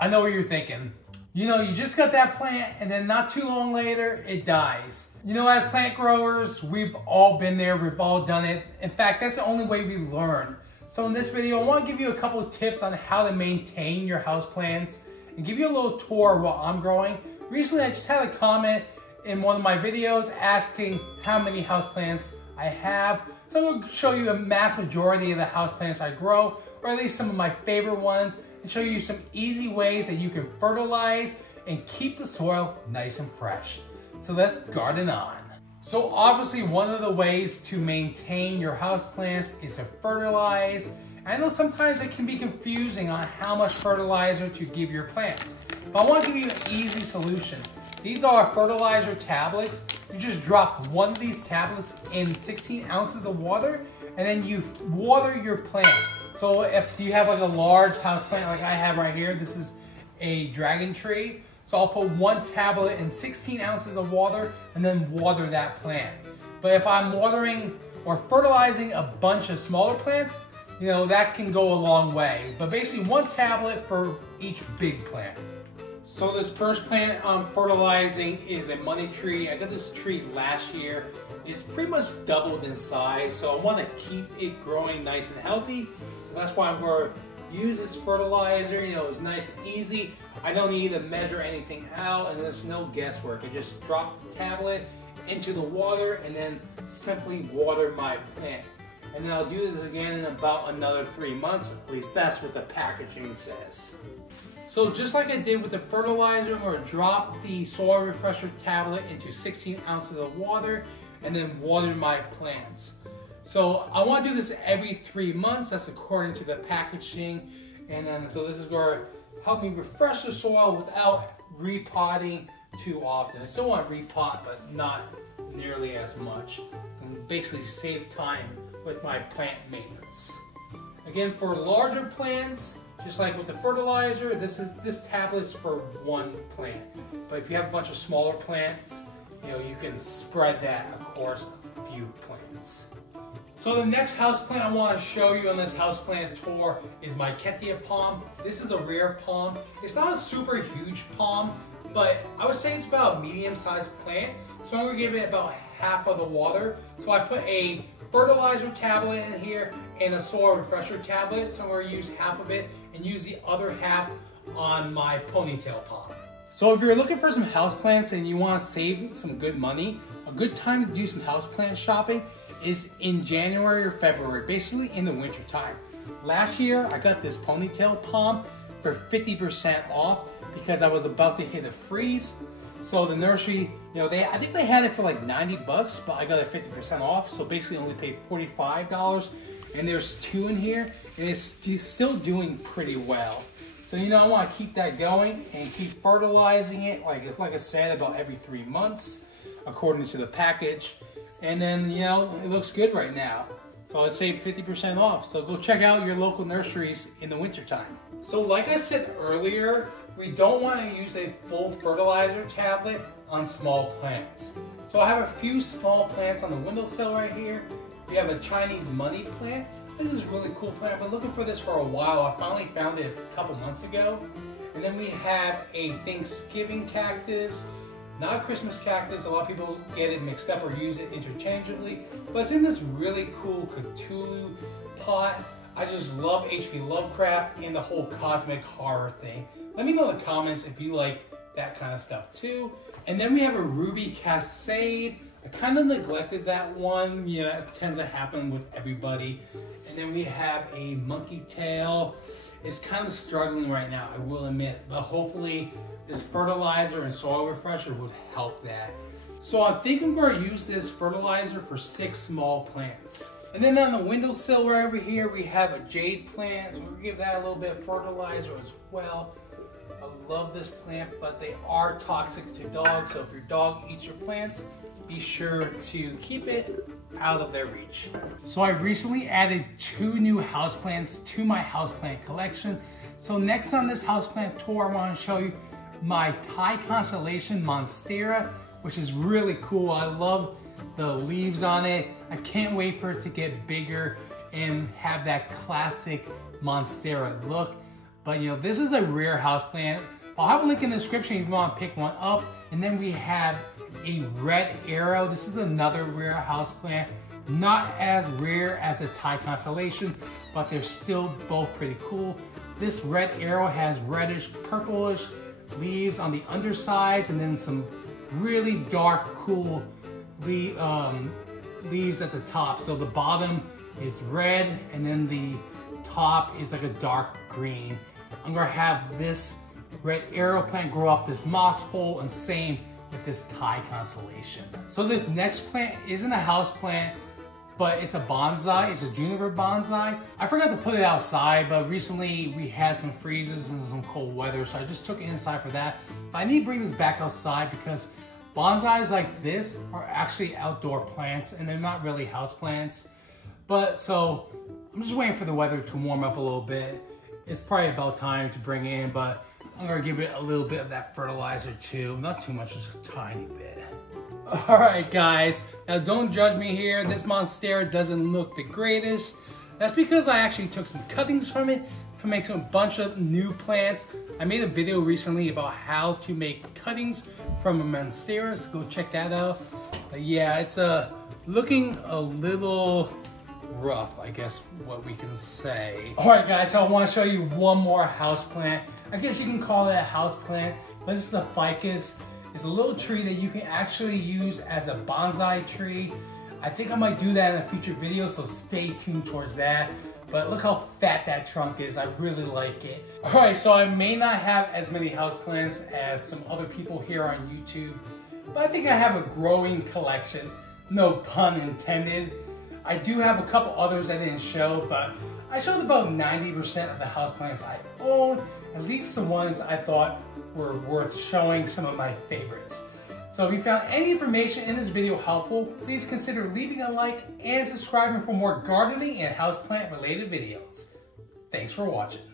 I know what you're thinking. You know, you just got that plant and then not too long later, it dies. You know, as plant growers, we've all been there, we've all done it. In fact, that's the only way we learn. So in this video, I want to give you a couple of tips on how to maintain your houseplants and give you a little tour of what I'm growing. Recently, I just had a comment in one of my videos asking how many houseplants I have. So I'm going to show you a mass majority of the houseplants I grow, or at least some of my favorite ones, and show you some easy ways that you can fertilize and keep the soil nice and fresh. So let's garden on. So obviously one of the ways to maintain your houseplants is to fertilize. I know sometimes it can be confusing on how much fertilizer to give your plants, but I want to give you an easy solution. These are fertilizer tablets. You just drop one of these tablets in 16 ounces of water, and then you water your plant. So if you have like a large houseplant like I have right here, this is a dragon tree. So I'll put one tablet in 16 ounces of water and then water that plant. But if I'm watering or fertilizing a bunch of smaller plants, you know, that can go a long way. But basically one tablet for each big plant. So this first plant I'm fertilizing is a money tree. I got this tree last year. It's pretty much doubled in size, so I want to keep it growing nice and healthy. So that's why I'm going to use this fertilizer. You know, it's nice and easy. I don't need to measure anything out, and there's no guesswork. I just drop the tablet into the water and then simply water my plant. And then I'll do this again in about another 3 months. At least that's what the packaging says. So just like I did with the fertilizer, I'm going to drop the soil refresher tablet into 16 ounces of water and then water my plants. So I want to do this every 3 months. That's according to the packaging. And then so this is going to help me refresh the soil without repotting too often. I still want to repot, but not nearly as much. And basically save time with my plant maintenance. Again, for larger plants, just like with the fertilizer, this tablet's for one plant. But if you have a bunch of smaller plants, you know, you can spread that across a few plants. So the next houseplant I want to show you on this houseplant tour is my Kentia palm. This is a rare palm. It's not a super huge palm, but I would say it's about a medium-sized plant. So I'm going to give it about half of the water. So I put a fertilizer tablet in here and a soil refresher tablet. So I'm going to use half of it and use the other half on my ponytail palm. So if you're looking for some houseplants and you want to save some good money, a good time to do some houseplant shopping is in January or February, basically in the winter time. Last year, I got this ponytail palm for 50% off because I was about to hit a freeze. So the nursery, you know, I think they had it for like 90 bucks, but I got it 50% off. So basically only paid $45. And there's two in here, and it's still doing pretty well. So, you know, I want to keep that going and keep fertilizing it, like I said, about every 3 months, according to the package. And then, you know, it looks good right now. So I'd say 50% off. So go check out your local nurseries in the wintertime. So like I said earlier, we don't want to use a full fertilizer tablet on small plants. So I have a few small plants on the windowsill right here. We have a Chinese money plant. This is a really cool plant. I've been looking for this for a while. I finally found it a couple months ago. And then we have a Thanksgiving cactus, not a Christmas cactus. A lot of people get it mixed up or use it interchangeably. But it's in this really cool Cthulhu pot. I just love H.P. Lovecraft and the whole cosmic horror thing. Let me know in the comments if you like that kind of stuff too. And then we have a ruby cascade. I kind of neglected that one. You know, it tends to happen with everybody. And then we have a monkey tail. It's kind of struggling right now, I will admit, but hopefully this fertilizer and soil refresher would help that. So I think I'm going to use this fertilizer for 6 small plants. And then on the windowsill right over here, we have a Jade Plant. So we'll give that a little bit of fertilizer as well. I love this plant, but they are toxic to dogs. So if your dog eats your plants, be sure to keep it out of their reach. So I recently added 2 new houseplants to my houseplant collection. So next on this houseplant tour, I want to show you my Thai constellation Monstera, which is really cool. I love the leaves on it. I can't wait for it to get bigger and have that classic Monstera look. But you know, this is a rare houseplant. I'll have a link in the description if you want to pick one up. And then we have a red arrow. This is another rare houseplant. Not as rare as a Thai constellation, but they're still both pretty cool. This red arrow has reddish, purplish leaves on the undersides, and then some really dark, cool leaves at the top. So the bottom is red, and then the top is like a dark green. I'm gonna have this red arrow plant grow up this moss hole, and same with this Thai constellation. So this next plant isn't a house plant, but it's a bonsai. It's a juniper bonsai. I forgot to put it outside, but recently we had some freezes and some cold weather, so I just took it inside for that. But I need to bring this back outside because bonsais like this are actually outdoor plants and they're not really house plants. But so I'm just waiting for the weather to warm up a little bit. It's probably about time to bring it in, but I'm gonna give it a little bit of that fertilizer too. Not too much, just a tiny bit. All right, guys, now don't judge me here. This monstera doesn't look the greatest. That's because I actually took some cuttings from it to make a bunch of new plants. I made a video recently about how to make cuttings from a monstera, so go check that out. But yeah, it's looking a little rough, I guess what we can say. All right, guys, so I want to show you one more house plant. I guess you can call it a house plant, but this is the Ficus. It's a little tree that you can actually use as a bonsai tree. I think I might do that in a future video, so stay tuned towards that. But look how fat that trunk is. I really like it. All right, so I may not have as many houseplants as some other people here on YouTube, but I think I have a growing collection. No pun intended. I do have a couple others I didn't show, but I showed about 90% of the houseplants I own, at least the ones I thought were worth showing, some of my favorites. So if you found any information in this video helpful, please consider leaving a like and subscribing for more gardening and houseplant related videos. Thanks for watching.